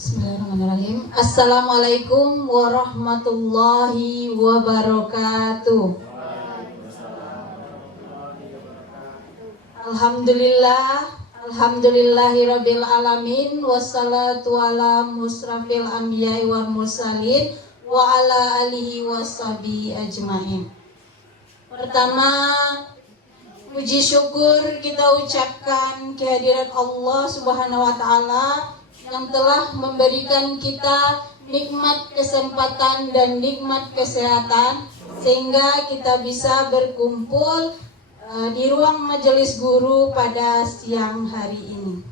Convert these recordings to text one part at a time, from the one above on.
Bismillahirrahmanirrahim. Assalamualaikum warahmatullahi wabarakatuh. Alhamdulillahirabbil alamin, wassalatu ala musrafil anbiya'i wal mursalin wa ala alihi washabihi ajmain. Pertama, puji syukur kita ucapkan kehadirat Allah Subhanahu wa taala yang telah memberikan kita nikmat kesempatan dan nikmat kesehatan sehingga kita bisa berkumpul di ruang majelis guru pada siang hari ini.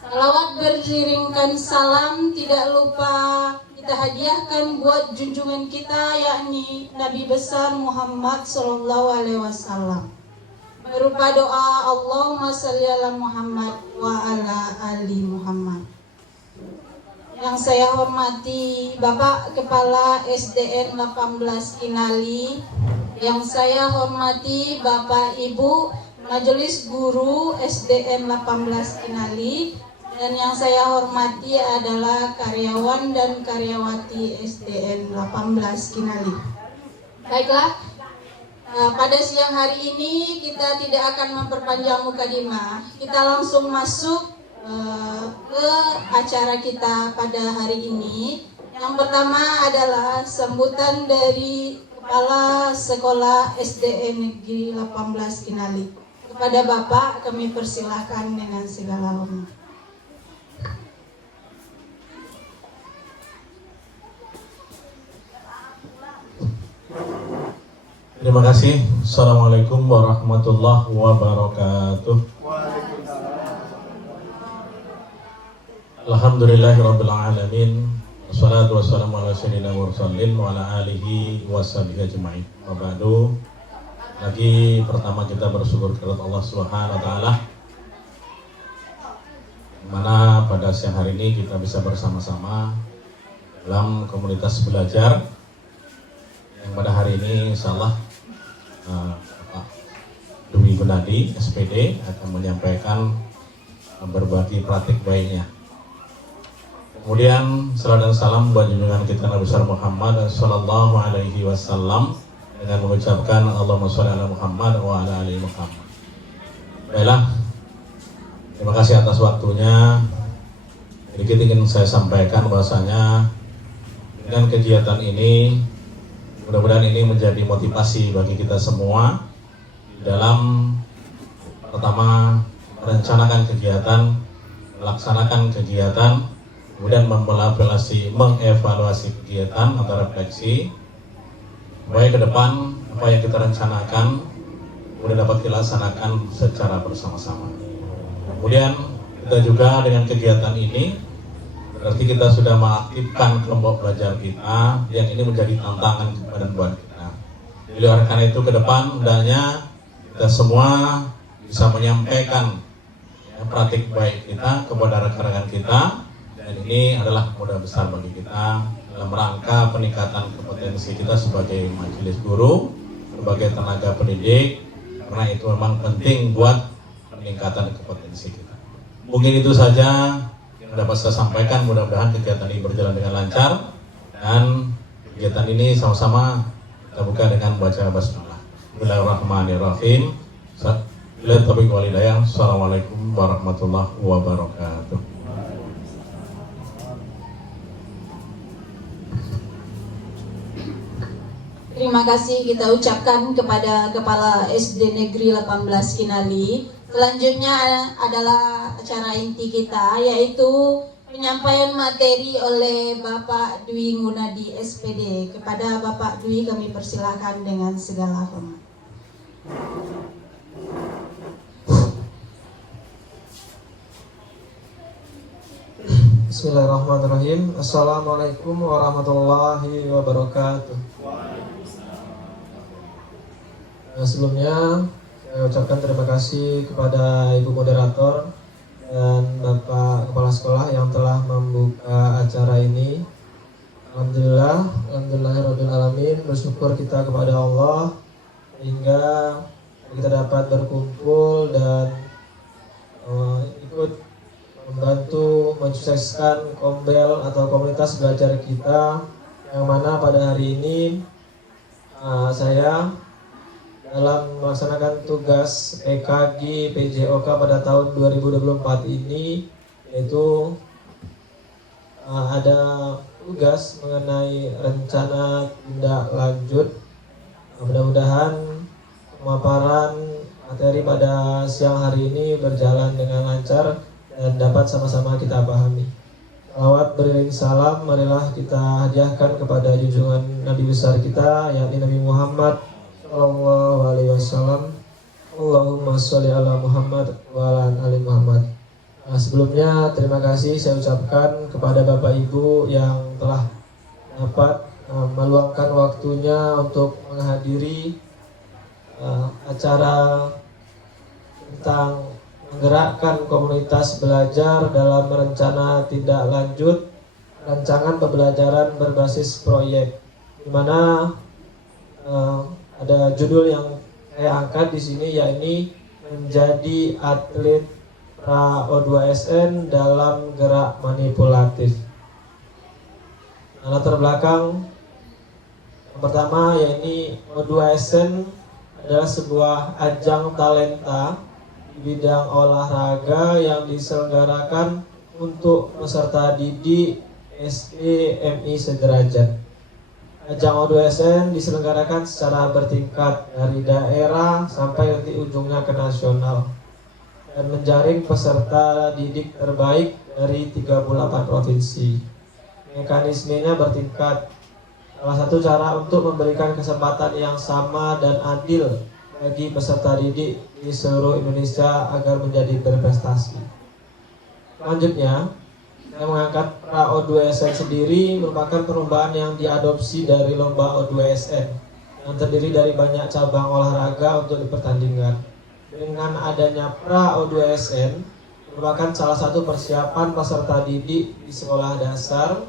Salawat beriringkan salam tidak lupa kita hadiahkan buat junjungan kita, yakni Nabi besar Muhammad SAW, berupa doa Allahumma shalli ala Muhammad wa ala ali Muhammad. Yang saya hormati Bapak Kepala SDN 18 Kinali, yang saya hormati Bapak Ibu Majelis Guru SDN 18 Kinali, dan yang saya hormati adalah karyawan dan karyawati SDN 18 Kinali. Baiklah, pada siang hari ini kita tidak akan memperpanjang mukadimah. Kita langsung masuk ke acara kita pada hari ini. Yang pertama adalah sambutan dari Kepala Sekolah SDN Negeri 18 Kinali. Kepada Bapak kami persilahkan dengan segala hormat. Terima kasih. Assalamualaikum warahmatullahi wabarakatuh. Alhamdulillahirabbil alamin. Wassalatu wassalamu ala sayyidina mursalin wa ala alihi washabihi ajmain. Wa ba'du. Lagi pertama kita bersyukur kepada Allah Subhanahu wa taala, mana pada siang hari ini kita bisa bersama-sama dalam komunitas belajar yang pada hari ini insyaallah Pak Dwi Gunadi SPD akan menyampaikan berbagi praktik baiknya. Kemudian salam dan salam buat junjungan kita Nabi besar Muhammad sallallahu alaihi wasallam dengan mengucapkan Allahumma sholli ala Muhammad wa ala ali Muhammad. Baiklah, terima kasih atas waktunya. Sedikit ingin saya sampaikan bahwasanya dengan kegiatan ini mudah-mudahan ini menjadi motivasi bagi kita semua dalam pertama merencanakan kegiatan, melaksanakan kegiatan, kemudian mengevaluasi kegiatan atau refleksi supaya ke depan apa yang kita rencanakan kemudian dapat dilaksanakan secara bersama-sama. Kemudian kita juga dengan kegiatan ini berarti kita sudah mengaktifkan kelompok belajar kita yang ini menjadi tantangan kepada buat kita. Jadi oleh karena itu ke depan hendaknya kita semua bisa menyampaikan praktik baik kita kepada rekan-rekan kita, dan ini adalah modal besar bagi kita dalam rangka peningkatan kompetensi kita sebagai majelis guru, sebagai tenaga pendidik, karena itu memang penting buat peningkatan kompetensi kita. Mungkin itu saja dapat saya sampaikan. Mudah-mudahan kegiatan ini berjalan dengan lancar, dan kegiatan ini sama-sama kita buka dengan baca basmalah. Bismillahirrahmanirrahim. Assalamualaikum warahmatullahi wabarakatuh. Terima kasih kita ucapkan kepada Kepala SD Negeri 18 Kinali. Selanjutnya adalah acara inti kita, yaitu penyampaian materi oleh Bapak Dwi Gunadi SPD. Kepada Bapak Dwi kami persilakan dengan segala hormat. Bismillahirrahmanirrahim. Assalamualaikum warahmatullahi wabarakatuh. Sebelumnya saya ucapkan terima kasih kepada Ibu Moderator dan Bapak Kepala Sekolah yang telah membuka acara ini. Alhamdulillahirabbil alamin. Bersyukur kita kepada Allah hingga kita dapat berkumpul dan ikut membantu mensukseskan Kombel atau komunitas belajar kita, yang mana pada hari ini saya dalam melaksanakan tugas PKG PJOK pada tahun 2024 ini, yaitu ada tugas mengenai rencana tindak lanjut. Mudah-mudahan pemaparan materi pada siang hari ini berjalan dengan lancar dan dapat sama-sama kita pahami. Salawat beriring salam, marilah kita hadiahkan kepada junjungan Nabi besar kita, yakni Nabi Muhammad Sallallahu Alaihi Wasallam. Allahumma sholli ala Muhammad wa ala ali Muhammad. Sebelumnya terima kasih saya ucapkan kepada Bapak Ibu yang telah dapat meluangkan waktunya untuk menghadiri acara tentang menggerakkan komunitas belajar dalam rencana tindak lanjut rancangan pembelajaran berbasis proyek, di mana ada judul yang saya angkat di sini, yakni menjadi atlet pra O2SN dalam gerak manipulatif. Latar belakang yang pertama, yakni O2SN adalah sebuah ajang talenta di bidang olahraga yang diselenggarakan untuk peserta didik SD MI sederajat. Ajang O2SN diselenggarakan secara bertingkat dari daerah sampai nanti ujungnya ke nasional dan menjaring peserta didik terbaik dari 38 provinsi. Mekanismenya bertingkat. Salah satu cara untuk memberikan kesempatan yang sama dan adil bagi peserta didik di seluruh Indonesia agar menjadi berprestasi. Selanjutnya, saya mengangkat pra O2SN sendiri merupakan perlombaan yang diadopsi dari lomba O2SN yang terdiri dari banyak cabang olahraga untuk dipertandingkan. Dengan adanya pra O2SN merupakan salah satu persiapan peserta didik di sekolah dasar,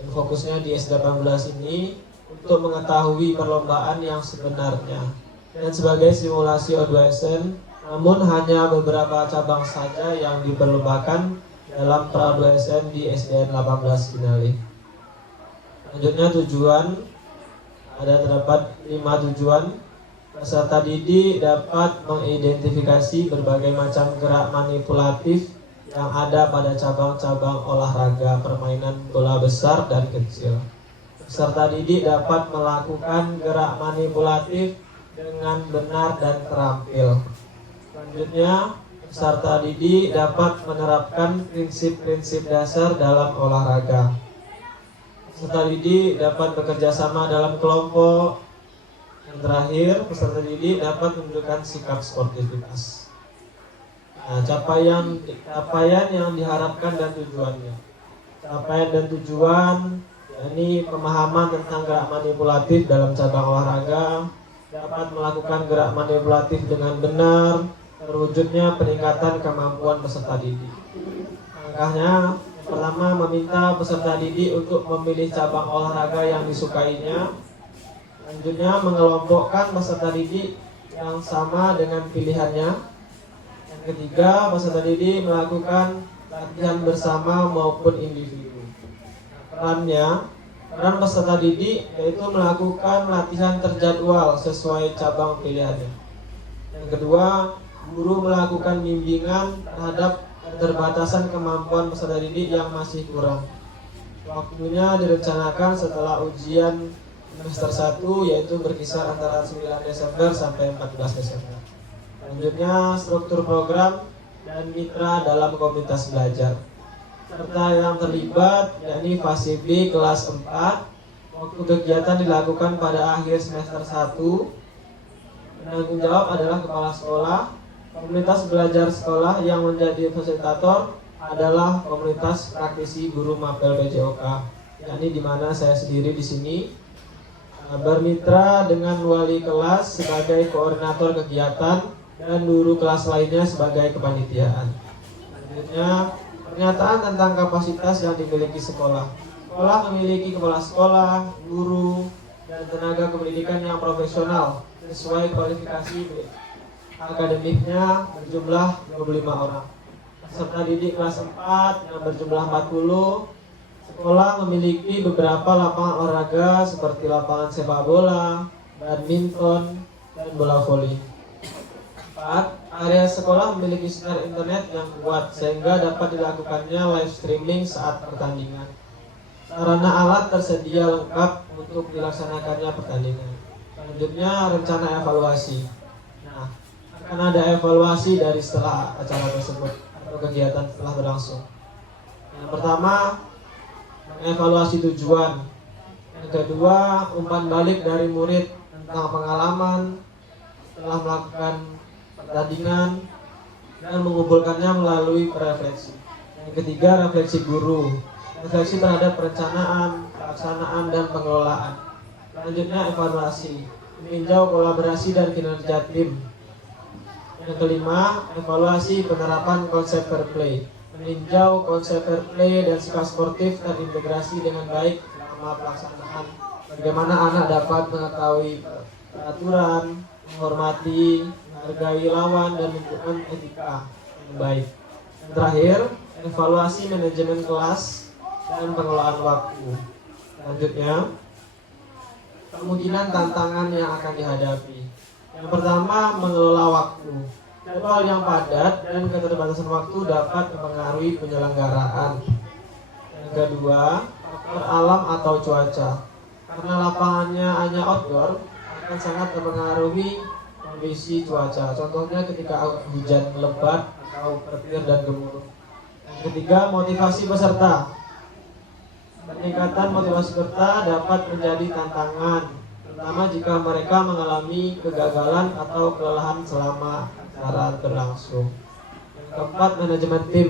dan fokusnya di S18 ini untuk mengetahui perlombaan yang sebenarnya dan sebagai simulasi O2SN, namun hanya beberapa cabang saja yang diperlombakan dalam pra O2SN di SDN 18 Binali. Selanjutnya tujuan, terdapat 5 tujuan. Peserta didik dapat mengidentifikasi berbagai macam gerak manipulatif yang ada pada cabang-cabang olahraga permainan bola besar dan kecil. Peserta didik dapat melakukan gerak manipulatif dengan benar dan terampil. Selanjutnya, peserta didik dapat menerapkan prinsip-prinsip dasar dalam olahraga. Peserta didik dapat bekerja sama dalam kelompok. Yang terakhir, peserta didik dapat menunjukkan sikap sportivitas. Capaian yang diharapkan dan tujuannya. Capaian dan tujuan, yakni pemahaman tentang gerak manipulatif dalam cabang olahraga, dapat melakukan gerak manipulatif dengan benar, terwujudnya peningkatan kemampuan peserta didik. Langkahnya, yang pertama, meminta peserta didik untuk memilih cabang olahraga yang disukainya. Selanjutnya, mengelompokkan peserta didik yang sama dengan pilihannya. Yang ketiga, peserta didik melakukan latihan bersama maupun individu. Peran peserta didik yaitu melakukan latihan terjadwal sesuai cabang pilihannya. Yang kedua, guru melakukan bimbingan terhadap keterbatasan kemampuan peserta didik yang masih kurang. Waktunya direncanakan setelah ujian semester 1, yaitu berkisar antara 9 Desember sampai 14 Desember. Selanjutnya, struktur program dan mitra dalam komunitas belajar. Serta yang terlibat, yakni fase B kelas 4. Waktu kegiatan dilakukan pada akhir semester 1. Penanggung jawab adalah kepala sekolah. Komunitas belajar sekolah yang menjadi fasilitator adalah komunitas praktisi guru mapel PJOK, yakni di mana saya sendiri di sini bermitra dengan wali kelas sebagai koordinator kegiatan dan guru kelas lainnya sebagai kepanitiaan. Selanjutnya, pernyataan tentang kapasitas yang dimiliki sekolah. Sekolah memiliki kepala sekolah, guru, dan tenaga pendidikan yang profesional sesuai kualifikasi akademiknya berjumlah 25 orang. peserta didik kelas 4 yang berjumlah 40. Sekolah memiliki beberapa lapangan olahraga seperti lapangan sepak bola, badminton, dan bola voli. 4. Area sekolah memiliki sinar internet yang kuat sehingga dapat dilakukannya live streaming saat pertandingan. Sarana alat tersedia lengkap untuk dilaksanakannya pertandingan. Selanjutnya rencana evaluasi. Nah, akan ada evaluasi dari setelah acara tersebut atau kegiatan telah berlangsung. Yang pertama, mengevaluasi tujuan. Yang kedua, umpan balik dari murid tentang pengalaman setelah melakukan pertandingan dan mengumpulkannya melalui refleksi. Yang ketiga, refleksi guru. Refleksi terhadap perencanaan, pelaksanaan, dan pengelolaan. Selanjutnya, evaluasi. Meninjau kolaborasi dan kinerja tim. Yang kelima, evaluasi penerapan konsep fair play. Meninjau konsep fair play dan sikap sportif terintegrasi dengan baik selama pelaksanaan. Bagaimana anak dapat mengetahui peraturan, menghormati, menghargai lawan, dan menunjukkan etika yang baik. Yang terakhir, evaluasi manajemen kelas dan pengelolaan waktu. Selanjutnya, kemungkinan tantangan yang akan dihadapi. Yang pertama, mengelola waktu. Jadwal yang padat dan keterbatasan waktu dapat mempengaruhi penyelenggaraan. Yang kedua, faktor alam atau cuaca. Karena lapangannya hanya outdoor, akan sangat mempengaruhi kondisi cuaca. Contohnya ketika hujan lebat atau petir dan gemuruh. Yang ketiga, motivasi peserta. Peningkatan motivasi peserta dapat menjadi tantangan, terutama jika mereka mengalami kegagalan atau kelelahan selama acara berlangsung. Yang keempat, manajemen tim.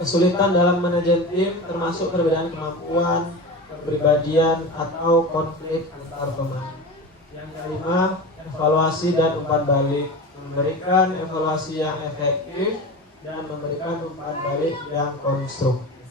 Kesulitan dalam manajemen tim termasuk perbedaan kemampuan, kepribadian, atau konflik antar pemain. Yang kelima, evaluasi dan umpan balik. Memberikan evaluasi yang efektif dan memberikan umpan balik yang konstruktif.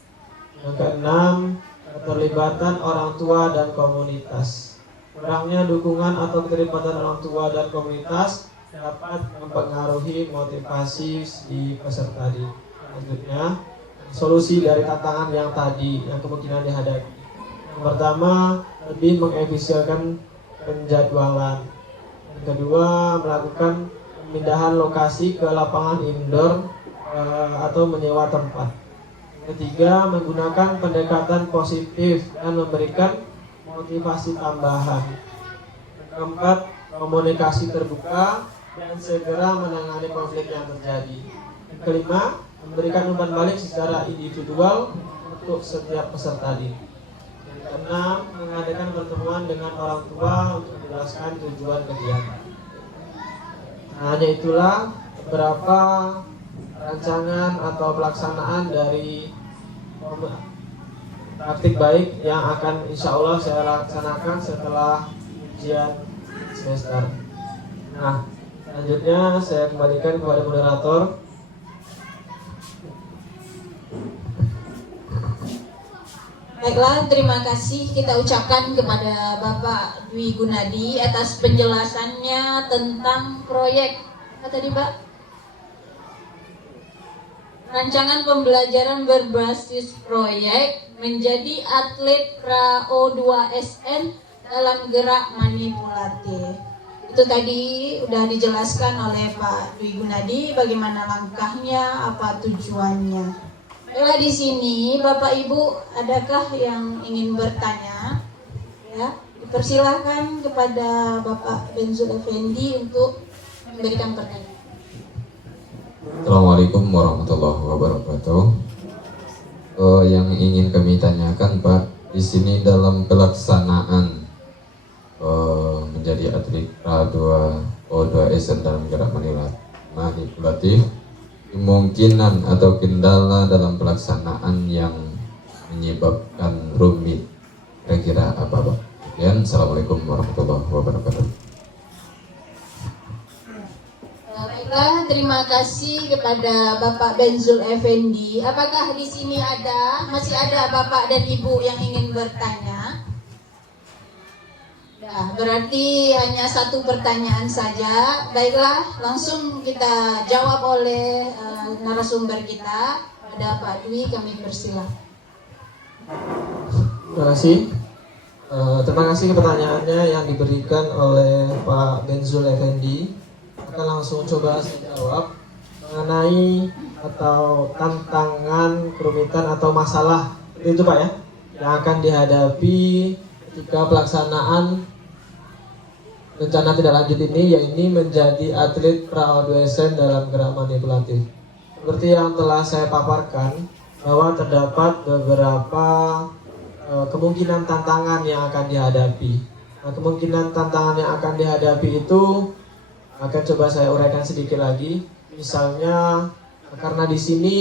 Yang keenam, keterlibatan orang tua dan komunitas. Kurangnya dukungan atau keterlibatan orang tua dan komunitas dapat mempengaruhi motivasi di peserta didik. Selanjutnya, solusi dari tantangan yang tadi yang kemungkinan dihadapi. Yang pertama, lebih mengefisienkan penjadwalan. Yang kedua, melakukan pemindahan lokasi ke lapangan indoor atau menyewa tempat. Ketiga, menggunakan pendekatan positif dan memberikan motivasi tambahan. Yang keempat, komunikasi terbuka dan segera menangani konflik yang terjadi. Yang kelima, memberikan umpan balik secara individual untuk setiap peserta didik. Yang keenam, mengadakan pertemuan dengan orang tua untuk menjelaskan tujuan kegiatan. Nah, hanya itulah beberapa rancangan atau pelaksanaan dari praktik baik yang akan insya Allah saya laksanakan setelah ujian semester. Nah, selanjutnya saya kembalikan kepada moderator. Baiklah, terima kasih kita ucapkan kepada Bapak Dwi Gunadi atas penjelasannya tentang proyek apa tadi Pak? Rancangan pembelajaran berbasis proyek menjadi atlet PRA-O2SN dalam gerak manipulatif. Itu tadi udah dijelaskan oleh Pak Dwi Gunadi bagaimana langkahnya, apa tujuannya. Baiklah, di sini Bapak Ibu adakah yang ingin bertanya? Ya, dipersilahkan kepada Bapak Benzul Effendi untuk memberikan pertanyaan. Assalamualaikum warahmatullahi wabarakatuh. Yang ingin kami tanyakan Pak, di sini dalam pelaksanaan menjadi atlet PRA-O2SN dalam gerak manipulatif, kemungkinan atau kendala dalam pelaksanaan yang menyebabkan rumit, kira-kira apa Pak? Sekian, Assalamualaikum warahmatullahi wabarakatuh. Baiklah, terima kasih kepada Bapak Benzul Effendi. Apakah di sini masih ada Bapak dan Ibu yang ingin bertanya? Ya, berarti hanya satu pertanyaan saja. Baiklah, langsung kita jawab oleh narasumber kita. Pada Pak Dwi, kami persilakan. Terima kasih. Terima kasih pertanyaannya yang diberikan oleh Pak Benzul Effendi. Akan langsung coba saya jawab mengenai atau tantangan, kerumitan atau masalah itu Pak ya, yang akan dihadapi ketika pelaksanaan rencana tidak lanjut ini, yaitu menjadi atlet pra-adolesen dalam gerak manipulatif. Seperti yang telah saya paparkan, bahwa terdapat beberapa kemungkinan tantangan yang akan dihadapi. Nah, kemungkinan tantangan yang akan dihadapi itu akan coba saya uraikan sedikit lagi. Misalnya, karena di sini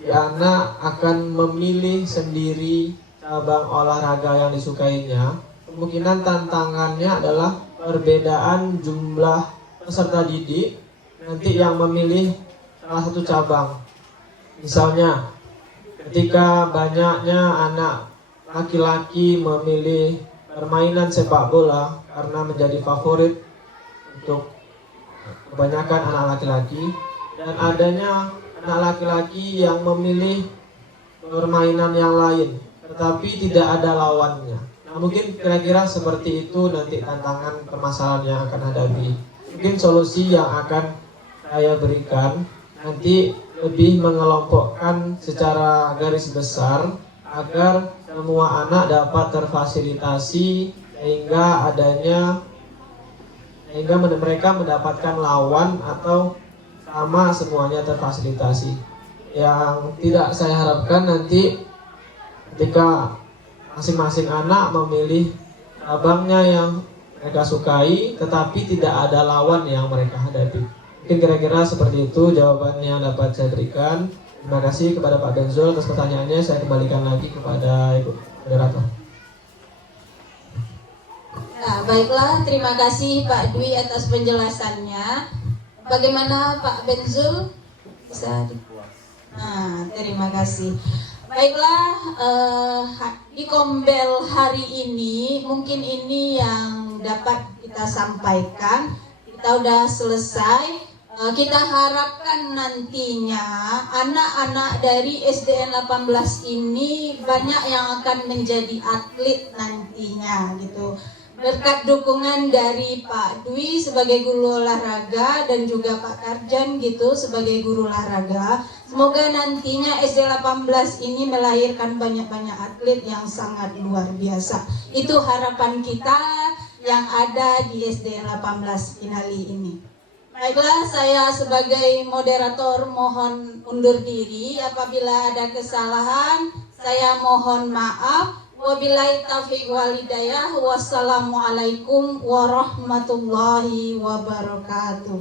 si anak akan memilih sendiri cabang olahraga yang disukainya, kemungkinan tantangannya adalah perbedaan jumlah peserta didik nanti yang memilih salah satu cabang. Misalnya, ketika banyaknya anak laki-laki memilih permainan sepak bola karena menjadi favorit untuk kebanyakan anak laki-laki, dan adanya anak laki-laki yang memilih permainan yang lain tetapi tidak ada lawannya. Nah, mungkin kira-kira seperti itu nanti tantangan permasalahan yang akan hadapi. Mungkin solusi yang akan saya berikan nanti lebih mengelompokkan secara garis besar agar semua anak dapat terfasilitasi sehingga mereka mendapatkan lawan atau sama semuanya terfasilitasi. Yang tidak saya harapkan nanti ketika masing-masing anak memilih cabangnya yang mereka sukai tetapi tidak ada lawan yang mereka hadapi. Mungkin kira-kira seperti itu jawaban yang dapat saya berikan. Terima kasih kepada Pak Benzul atas pertanyaannya. Saya kembalikan lagi kepada Ibu Moderator. Nah, baiklah, terima kasih Pak Dwi atas penjelasannya. Bagaimana Pak Benzul? Bisa Nah, terima kasih. Baiklah, di Kombel hari ini mungkin ini yang dapat kita sampaikan. Kita udah selesai. Kita harapkan nantinya anak-anak dari SDN 18 ini banyak yang akan menjadi atlet nantinya gitu. Berkat dukungan dari Pak Dwi sebagai guru olahraga dan juga Pak Karjan gitu sebagai guru olahraga. Semoga nantinya SD 18 ini melahirkan banyak-banyak atlet yang sangat luar biasa. Itu harapan kita yang ada di SD 18 Inali ini. Baiklah, saya sebagai moderator mohon undur diri. Apabila ada kesalahan, saya mohon maaf. Wabillahi taufiq wal hidayah. Wassalamualaikum warahmatullahi wabarakatuh.